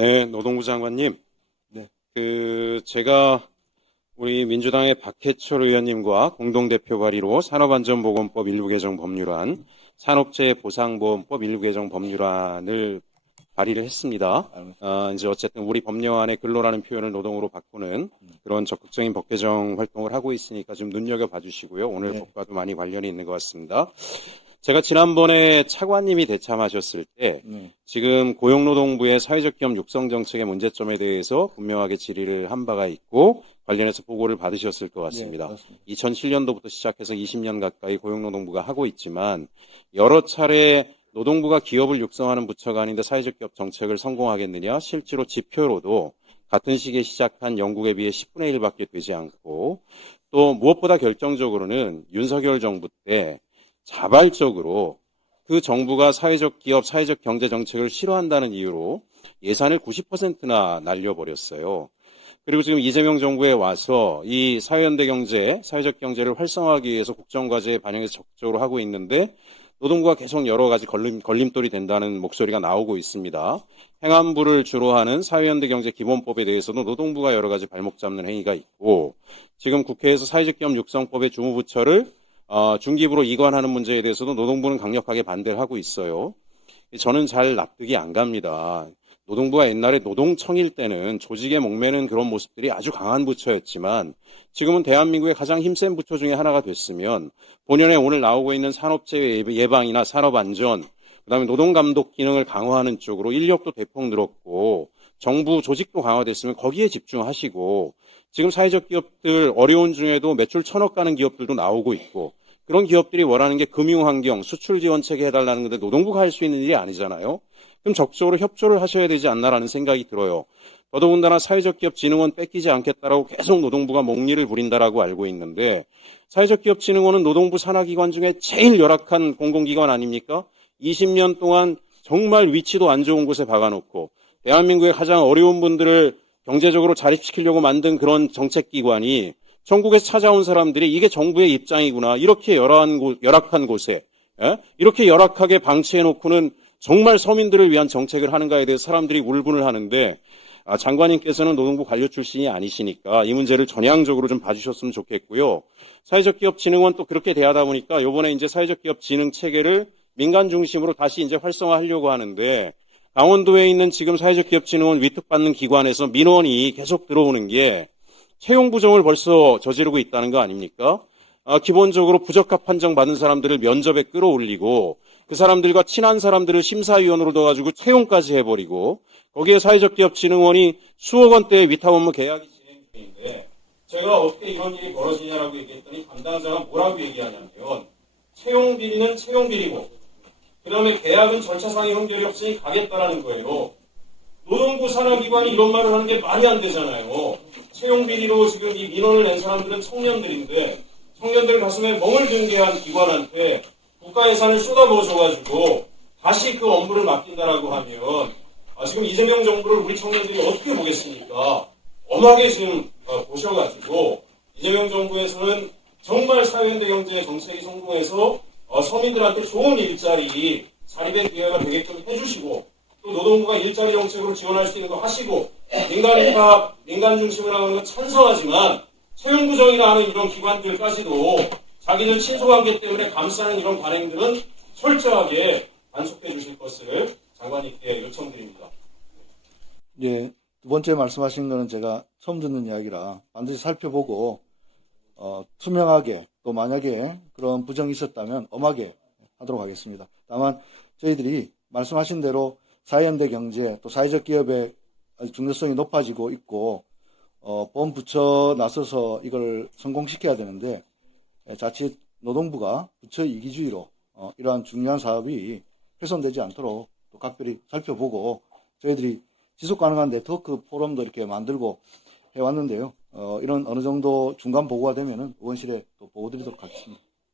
네, 노동부 장관님. 네. 제가 우리 민주당의 박해철 의원님과 공동대표 발의로 산업안전보건법 일부 개정 법률안, 산업재해보상보험법 일부 개정 법률안을 발의를 했습니다. 이제 어쨌든 우리 법령안에 근로라는 표현을 노동으로 바꾸는 그런 적극적인 법 개정 활동을 하고 있으니까 좀 눈여겨봐 주시고요. 오늘 법과도 많이 관련이 있는 것 같습니다. 제가 지난번에 차관님이 대참하셨을 때 지금 고용노동부의 사회적 기업 육성 정책의 문제점에 대해서 분명하게 질의를 한 바가 있고 관련해서 보고를 받으셨을 것 같습니다. 네, 2007년도부터 시작해서 20년 가까이 고용노동부가 하고 있지만 여러 차례 노동부가 기업을 육성하는 부처가 아닌데 사회적 기업 정책을 성공하겠느냐, 실제로 지표로도 같은 시기에 시작한 영국에 비해 10분의 1밖에 되지 않고, 또 무엇보다 결정적으로는 윤석열 정부 때 자발적으로 그 정부가 사회적 기업, 사회적 경제 정책을 싫어한다는 이유로 예산을 90%나 날려버렸어요. 그리고 지금 이재명 정부에 와서 이 사회연대 경제, 사회적 경제를 활성화하기 위해서 국정과제에 반영해서 적극적으로 하고 있는데 노동부가 계속 여러 가지 걸림돌이 된다는 목소리가 나오고 있습니다. 행안부를 주로 하는 사회연대 경제 기본법에 대해서도 노동부가 여러 가지 발목 잡는 행위가 있고, 지금 국회에서 사회적 기업 육성법의 주무부처를 중기부로 이관하는 문제에 대해서도 노동부는 강력하게 반대를 하고 있어요. 저는 잘 납득이 안 갑니다. 노동부가 옛날에 노동청일 때는 조직에 목매는 그런 모습들이 아주 강한 부처였지만 지금은 대한민국의 가장 힘센 부처 중에 하나가 됐으면 본연에 오늘 나오고 있는 산업재해 예방이나 산업안전, 그다음에 노동감독 기능을 강화하는 쪽으로 인력도 대폭 늘었고 정부 조직도 강화됐으면 거기에 집중하시고, 지금 사회적 기업들 어려운 중에도 매출 1,000억 가는 기업들도 나오고 있고 그런 기업들이 원하는 게 금융환경, 수출 지원책에 해달라는 건데 노동부가 할 수 있는 일이 아니잖아요. 그럼 적극적으로 협조를 하셔야 되지 않나라는 생각이 들어요. 더더군다나 사회적 기업 진흥원 뺏기지 않겠다라고 계속 노동부가 몽리를 부린다라고 알고 있는데, 사회적 기업 진흥원은 노동부 산하기관 중에 제일 열악한 공공기관 아닙니까? 20년 동안 정말 위치도 안 좋은 곳에 박아놓고 대한민국의 가장 어려운 분들을 경제적으로 자립시키려고 만든 그런 정책기관이 전국에서 찾아온 사람들이 이게 정부의 입장이구나, 이렇게 열악한 곳에 이렇게 열악하게 방치해놓고는 정말 서민들을 위한 정책을 하는가에 대해서 사람들이 울분을 하는데, 장관님께서는 노동부 관료 출신이 아니시니까 이 문제를 전향적으로 좀 봐주셨으면 좋겠고요. 사회적 기업 진흥원 또 그렇게 대하다 보니까 이번에 이제 사회적 기업 진흥 체계를 민간 중심으로 다시 이제 활성화하려고 하는데, 강원도에 있는 지금 사회적 기업 진흥원 위특받는 기관에서 민원이 계속 들어오는 게 채용 부정을 벌써 저지르고 있다는 거 아닙니까? 기본적으로 부적합 판정 받은 사람들을 면접에 끌어올리고 그 사람들과 친한 사람들을 심사위원으로 둬가지고 채용까지 해버리고, 거기에 사회적 기업 진흥원이 수억 원대의 위탁 업무 계약이 진행 중인데 제가 어떻게 이런 일이 벌어지냐라고 얘기했더니 담당자가 뭐라고 얘기하냐면 채용 비리는 채용 비리고 그 다음에 계약은 절차상의 형결이 없으니 가겠다라는 거예요. 노동부 산하기관이 이런 말을 하는 게 말이 안 되잖아요. 채용 비리로 지금 이 민원을 낸 사람들은 청년들인데 청년들 가슴에 멍을 들게 한 기관한테 국가 예산을 쏟아부어줘가지고 다시 그 업무를 맡긴다라고 하면 지금 이재명 정부를 우리 청년들이 어떻게 보겠습니까? 엄하게 지금 보셔가지고 이재명 정부에서는 정말 사회연대 경제 정책이 성공해서 서민들한테 좋은 일자리, 자립의 기회가 되게끔 해주시고, 또 노동부가 일자리 정책으로 지원할 수 있는 거 하시고, 민간인파, 민간 중심을 하는 건 찬성하지만 채용 부정이나 하는 이런 기관들까지도 자기들 친소관계 때문에 감싸는 이런 관행들은 철저하게 단속해 주실 것을 장관님께 요청드립니다. 예, 두 번째 말씀하신 거는 제가 처음 듣는 이야기라 반드시 살펴보고 투명하게, 또 만약에 그런 부정이 있었다면 엄하게 하도록 하겠습니다. 다만 저희들이 말씀하신 대로 사회연대 경제, 또 사회적 기업의 중요성이 높아지고 있고 본 부처 나서서 이걸 성공시켜야 되는데 자칫 노동부가 부처 이기주의로 이러한 중요한 사업이 훼손되지 않도록 또 각별히 살펴보고, 저희들이 지속가능한 네트워크 포럼도 이렇게 만들고 해왔는데요. 이런 어느 정도 중간 보고가 되면은 의원실에 또 보고 드리도록 하겠습니다.